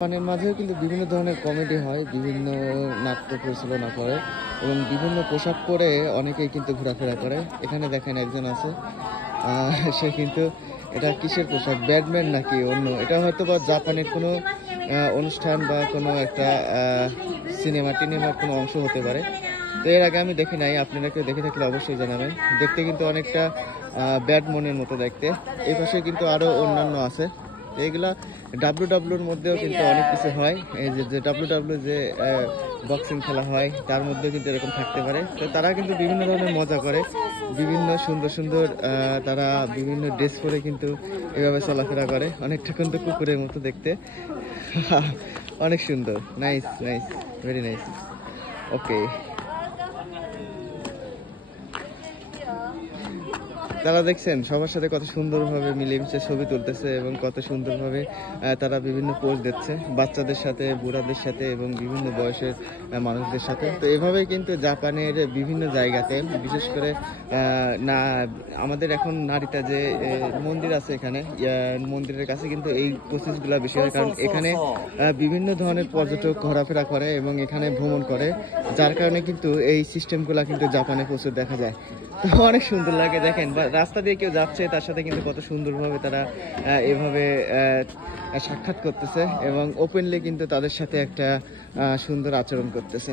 জাপানের মাঝেও কিন্তু বিভিন্ন ধরনের কমেডি হয়, বিভিন্ন নাট্য পরিচালনা করে এবং বিভিন্ন পোশাক পরে অনেকেই কিন্তু ঘোরাফেরা করে। এখানে দেখেন একজন আছে, সে কিন্তু এটা কিসের পোশাক, ব্যাটম্যান নাকি অন্য, এটা হয়তো বা জাপানের কোনো অনুষ্ঠান বা কোনো একটা টিনেমার কোনো অংশ হতে পারে। তো এর আগে আমি দেখি নাই, আপনারা কেউ দেখে থাকলে অবশ্যই জানাবেন। দেখতে কিন্তু অনেকটা ব্যাটমনের মতো দেখতে। এই পাশে কিন্তু আরও অন্যান্য আছে। এইগুলা ডাব্লিউর মধ্যেও কিন্তু অনেক কিছু হয়। এই যে ডাব্লিউ যে বক্সিং খেলা হয় তার মধ্যেও কিন্তু এরকম থাকতে পারে। তো তারা কিন্তু বিভিন্ন ধরনের মজা করে, বিভিন্ন সুন্দর সুন্দর তারা বিভিন্ন ড্রেস পরে কিন্তু এভাবে চলাফেরা করে, অনেকটা কিন্তু কুকুরের মতো দেখতে। অনেক সুন্দর, নাইস নাইস, ভেরি নাইস। ওকে, তারা দেখছেন সবার সাথে কত সুন্দরভাবে মিলেমিশে ছবি তুলতেছে এবং কত সুন্দরভাবে তারা বিভিন্ন পোজ দিচ্ছে, বাচ্চাদের সাথে, বুড়াদের সাথে এবং বিভিন্ন বয়সের মানুষদের সাথে। তো এভাবে কিন্তু জাপানের বিভিন্ন জায়গাতে, বিশেষ করে না আমাদের এখন নারিতা যে মন্দির আছে, এখানে মন্দিরের কাছে কিন্তু এই প্রসেসগুলো বেশি হয়, কারণ এখানে বিভিন্ন ধরনের পর্যটক ঘোরাফেরা করে এবং এখানে ভ্রমণ করে, যার কারণে কিন্তু এই সিস্টেমগুলো কিন্তু জাপানে প্রচুর দেখা যায়। তো অনেক সুন্দর লাগে, দেখেন রাস্তা দিয়ে কেউ যাচ্ছে তার সাথে কিন্তু কত সুন্দরভাবে তারা এভাবে সাক্ষাৎ করতেছে এবং ওপেনলি কিন্তু তাদের সাথে একটা সুন্দর আচরণ করতেছে।